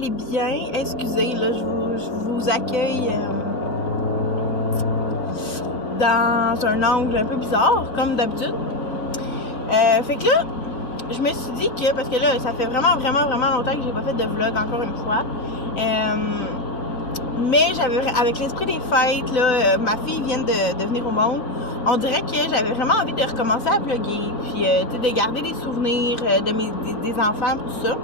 allez bien. Excusez, là, je vous accueille dans un angle un peu bizarre, comme d'habitude. Fait que là, je me suis dit que, parce que là, ça fait vraiment longtemps que j'ai pas fait de vlog, encore une fois. Mais j'avais, avec l'esprit des fêtes, là, ma fille vient de venir au monde. On dirait que j'avais vraiment envie de recommencer à vlogger, puis de garder des souvenirs des enfants, tout ça.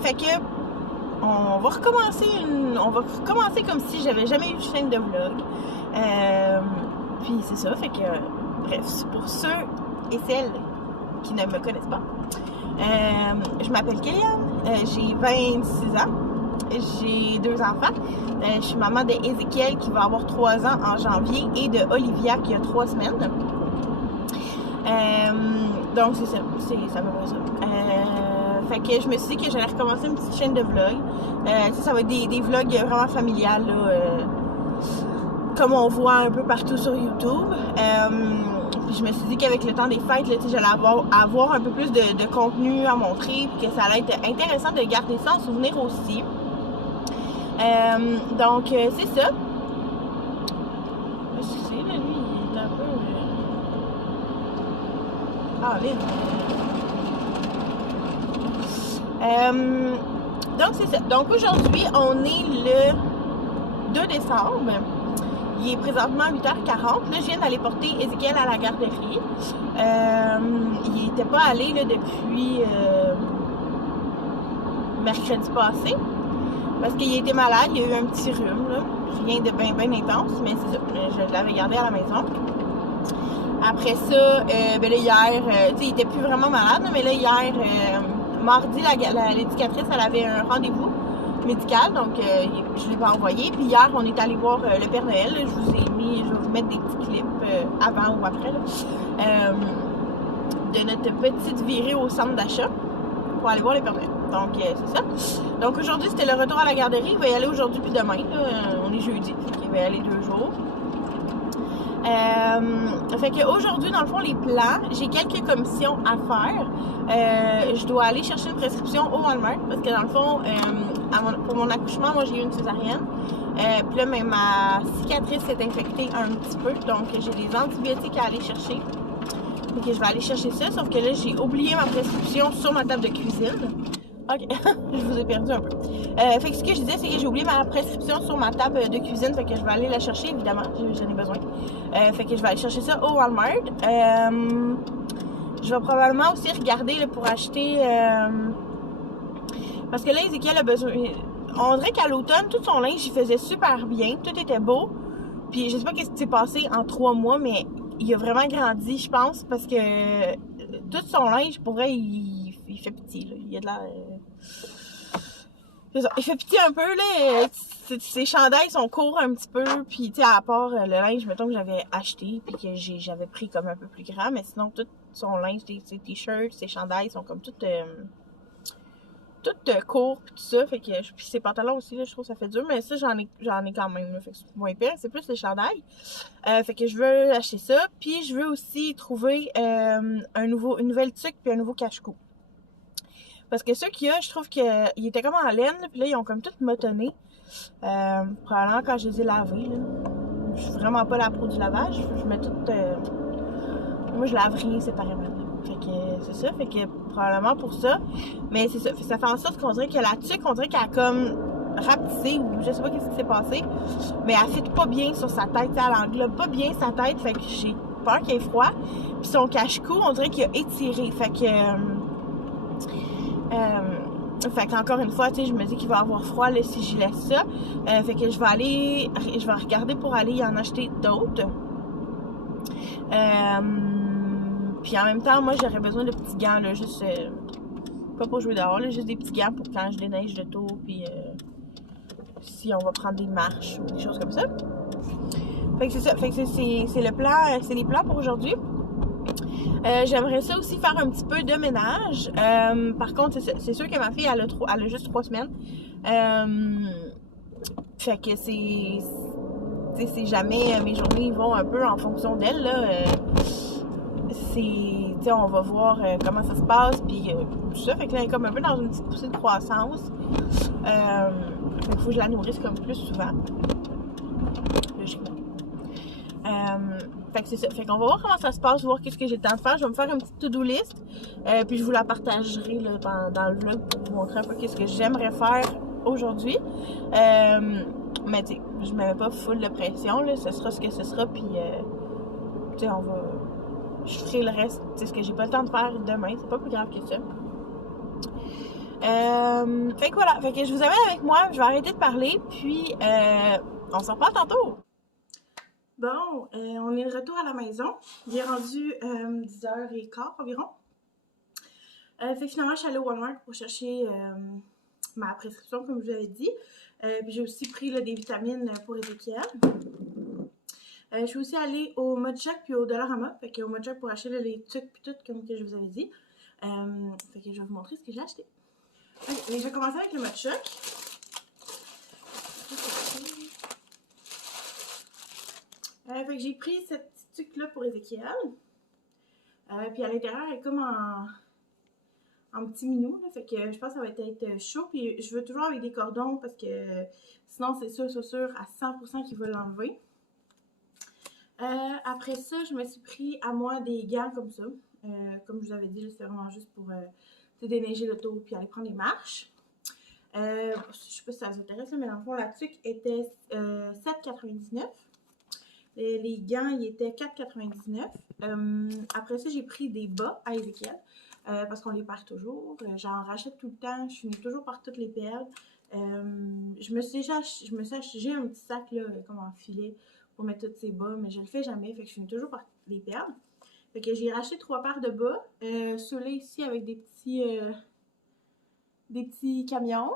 Fait que on va recommencer comme si j'avais jamais eu de chaîne de vlog. Puis c'est ça, fait que bref, pour ceux et celles qui ne me connaissent pas, je m'appelle Kéliane, j'ai 26 ans, j'ai 2 enfants. Je suis maman d'Ézéchiel qui va avoir 3 ans en janvier et de Olivia qui a 3 semaines. Donc c'est ça, ça va ça. Fait que je me suis dit que j'allais recommencer une petite chaîne de vlog. Ça va être des vlogs vraiment familiales, là, comme on voit un peu partout sur YouTube. Puis je me suis dit qu'avec le temps des fêtes, j'allais avoir un peu plus de contenu à montrer, puis que ça allait être intéressant de garder ça en souvenir aussi. Donc c'est ça. Excusez, là, lui, il est un peu... donc c'est ça. Donc aujourd'hui, on est le 2 décembre. Il est présentement 8h40. Là, je viens d'aller porter Ézéchiel à la garderie. Il n'était pas allé là, depuis mercredi passé. Parce qu'il était malade. Il y a eu un petit rhume. Là. Rien de bien intense. Mais c'est ça. Je l'avais gardé à la maison. Après ça, ben là, hier, il était plus vraiment malade. Mais là, hier, mardi, l'éducatrice, elle avait un rendez-vous médical, donc je ne l'ai pas envoyé. Puis hier, on est allé voir le Père Noël. Là, je vais vous mettre des petits clips avant ou après là, de notre petite virée au centre d'achat pour aller voir le Père Noël. Donc c'est ça. Donc aujourd'hui, c'était le retour à la garderie. Il va y aller aujourd'hui puis demain. Là, on est jeudi, donc il va y aller 2 jours. Fait qu'aujourd'hui, dans le fond, les plans, j'ai quelques commissions à faire. Je dois aller chercher une prescription au Walmart parce que dans le fond, pour mon accouchement, moi j'ai eu une césarienne. Puis là, même ma cicatrice s'est infectée un petit peu, donc j'ai des antibiotiques à aller chercher. Donc je vais aller chercher ça, sauf que là, j'ai oublié ma prescription sur ma table de cuisine. Ok, je vous ai perdu un peu. Fait que ce que je disais, c'est que j'ai oublié ma prescription sur ma table de cuisine, fait que je vais aller la chercher, évidemment, j'en ai besoin. Fait que je vais aller chercher ça au Walmart. Je vais probablement aussi regarder là, pour acheter... parce que là, Ézéchiel a besoin... On dirait qu'à l'automne, tout son linge, il faisait super bien, tout était beau. Puis je sais pas ce qui s'est passé en 3 mois, mais il a vraiment grandi, je pense, parce que tout son linge, pour vrai, il fait petit, là. Il y a de la... Il fait petit un peu, là. Ses chandails sont courts un petit peu, puis tu sais, à part le linge, mettons, que j'avais acheté, puis que j'avais pris comme un peu plus grand, mais sinon, tout son linge, ses t-shirts, ses chandails sont comme toutes courts, puis tout ça, fait que, puis ses pantalons aussi, là, je trouve que ça fait dur, mais ça, j'en ai quand même, là, fait que c'est moins pire, c'est plus les chandails. Fait que je veux acheter ça, puis je veux aussi trouver une nouvelle tuque, puis un nouveau cache-cou. Parce que ceux qu'il y a, je trouve qu'ils étaient comme en laine, puis là, ils ont comme tout motonné. Probablement quand je les ai lavés, là. Je suis vraiment pas la pro du lavage. Je mets tout... Moi, je lave rien séparément. Là. Fait que c'est ça. Fait que probablement pour ça. Mais c'est ça. Ça fait en sorte qu'on dirait que la tuque, on dirait qu'elle a comme rapetissé ou je sais pas qu'est-ce qui s'est passé. Mais elle fit pas bien sur sa tête. Elle englobe pas bien sa tête. Fait que j'ai peur qu'il ait froid. Puis son cache-cou, on dirait qu'il a étiré. Fait que... fait qu'encore une fois, tu sais, je me dis qu'il va avoir froid là, si je laisse ça. Fait que je vais regarder pour aller y en acheter d'autres. Puis en même temps, moi j'aurais besoin de petits gants là, juste pas pour jouer dehors, là, juste des petits gants pour quand je déneige de tôt, puis si on va prendre des marches ou des choses comme ça. Fait que c'est ça, fait que c'est le plan, c'est les plans pour aujourd'hui. J'aimerais ça aussi faire un petit peu de ménage. Par contre, c'est sûr que ma fille, elle a juste 3 semaines. Fait que c'est jamais mes journées vont un peu en fonction d'elle. Là. tu sais, on va voir comment ça se passe, puis tout ça. Fait que là, elle est comme un peu dans une petite poussée de croissance. Fait qu'il faut que je la nourrisse comme plus souvent, logiquement. Fait que c'est ça. Fait qu'on va voir comment ça se passe, voir qu'est-ce que j'ai le temps de faire. Je vais me faire une petite to-do list, puis je vous la partagerai là, dans le vlog pour vous montrer un peu qu'est-ce que j'aimerais faire aujourd'hui. Mais tu sais, je me mets pas full de pression, là. Ce sera ce que ce sera, puis tu sais, je ferai le reste, tu sais, ce que j'ai pas le temps de faire demain. C'est pas plus grave que ça. Fait que voilà, fait que je vous amène avec moi, je vais arrêter de parler, puis on s'en reparle tantôt. Bon, on est de retour à la maison. Il est rendu 10h15 environ. Fait que finalement, je suis allée au Walmart pour chercher ma prescription, comme je vous avais dit. Puis j'ai aussi pris là, des vitamines pour Ézéchiel. Je suis aussi allée au Modshop puis au Dollarama. Fait que au Modshop pour acheter là, les trucs puis tout, comme que je vous avais dit. Fait que je vais vous montrer ce que j'ai acheté. Ok, je vais commencer avec le Modshop. Fait que j'ai pris cette petite truc-là pour Ézéchiel. Puis à l'intérieur, elle est comme en petit minou. Là, fait que je pense que ça va être chaud. Puis je veux toujours avec des cordons parce que sinon, c'est sûr à 100% qu'il va l'enlever. Après ça, je me suis pris à moi des gants comme ça. Comme je vous avais dit, c'est vraiment juste pour déneiger l'auto puis aller prendre des marches. Je sais pas si ça vous intéresse, mais dans le fond, la tuque était 7,99. Les gants, ils étaient 4,99. Après ça, j'ai pris des bas à Ézéchiel parce qu'on les perd toujours. J'en rachète tout le temps. Je finis toujours par toutes les perdre. J'ai un petit sac là, comme en filet pour mettre tous ces bas, mais je le fais jamais. Fait que je finis toujours par les perdre. Fait que j'ai racheté 3 paires de bas. Ceux-là ici avec des petits camions.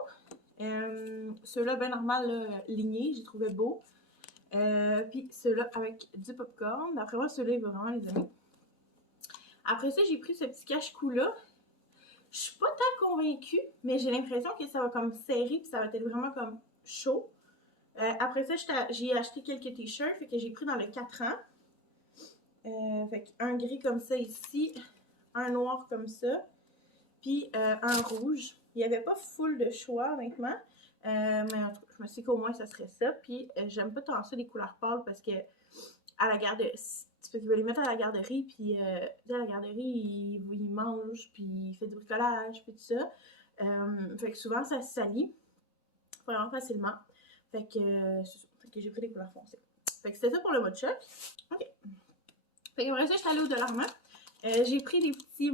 Ceux-là, ben normal, lignés, j'ai trouvé beau. Puis ceux-là avec du popcorn. D'après moi, ceux-là, il va vraiment les aimer. Après ça, j'ai pris ce petit cache-cou-là. Je suis pas tant convaincue, mais j'ai l'impression que ça va comme serrer puis ça va être vraiment comme chaud. Après ça, j'ai acheté quelques t-shirts, fait que j'ai pris dans le 4 ans. Fait un gris comme ça ici, un noir comme ça, puis un rouge. Il n'y avait pas full de choix, honnêtement. Mais en tout cas, je me suis dit qu'au moins ça serait ça. Puis j'aime pas tant ça les couleurs pâles parce que à la garderie, tu peux les mettre à la garderie, puis à la garderie, il mange, puis il fait du bricolage, puis tout ça. Fait que souvent ça se salit vraiment facilement. Fait que j'ai pris des couleurs foncées. Fait que c'était ça pour le mode choc. Ok. Fait que après ça, je suis allée au Dollarama. J'ai pris des petits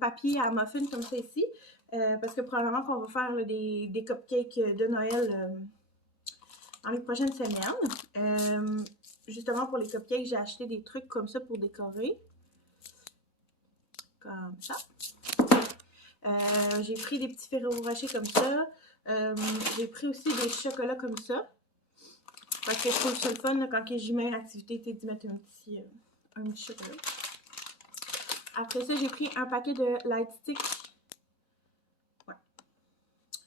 papiers à muffins comme ça ici. Parce que probablement qu'on va faire là, des cupcakes de Noël dans les prochaines semaines. Justement, pour les cupcakes, j'ai acheté des trucs comme ça pour décorer. Comme ça. J'ai pris des petits Ferrero Rocher comme ça. J'ai pris aussi des chocolats comme ça. Parce que je trouve ça le fun là, quand j'y mets une activité, d'y mettre un petit chocolat. Après ça, j'ai pris un paquet de light sticks.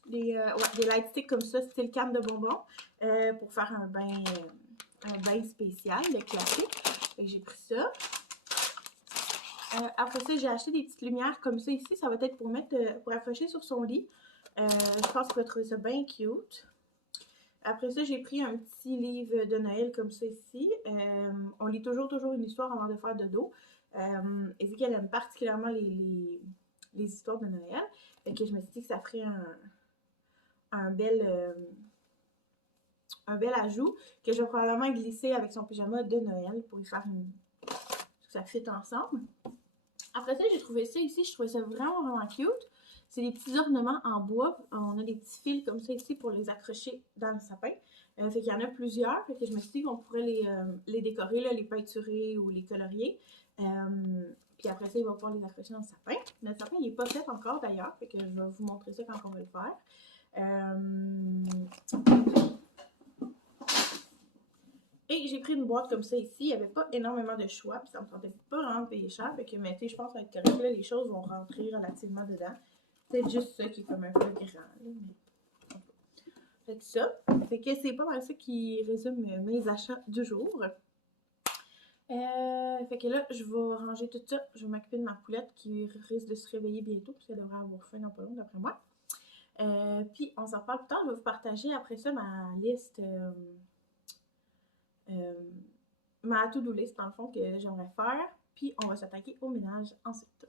Des light sticks comme ça, style canne de bonbons, pour faire un bain spécial, le classique. Fait que j'ai pris ça. Après ça, j'ai acheté des petites lumières comme ça ici. Ça va être pour accrocher sur son lit. Je pense qu'il va trouver ça bien cute. Après ça, j'ai pris un petit livre de Noël comme ça ici. On lit toujours une histoire avant de faire dodo. Et vu qu'elle aime particulièrement les histoires de Noël, fait que je me suis dit que ça ferait un bel ajout que je vais probablement glisser avec son pyjama de Noël pour y faire que ça fit ensemble. Après ça, j'ai trouvé ça ici, je trouvais ça vraiment cute. C'est des petits ornements en bois. On a des petits fils comme ça ici pour les accrocher dans le sapin. Fait qu'il y en a plusieurs. Fait que je me suis dit qu'on pourrait les décorer, là, les peinturer ou les colorier. Puis après ça, il va pouvoir les accrocher dans le sapin. Le sapin, il n'est pas fait encore d'ailleurs. Fait que je vais vous montrer ça quand on va le faire. Et j'ai pris une boîte comme ça ici. Il n'y avait pas énormément de choix. Puis ça me sentait pas vraiment payer cher. Fait que, mais tu sais, je pense que ça va être correct. Là, les choses vont rentrer relativement dedans. C'est juste ça qui est comme un peu grand. Là, mais... Fait que ça. Fait que c'est pas mal ça qui résume mes achats du jour. Fait que là, je vais ranger tout ça. Je vais m'occuper de ma poulette qui risque de se réveiller bientôt, parce qu'elle devrait avoir faim dans pas long, d'après moi. Puis, on s'en reparle plus tard. Je vais vous partager après ça ma liste, ma to-do list, dans le fond, que j'aimerais faire. Puis, on va s'attaquer au ménage ensuite.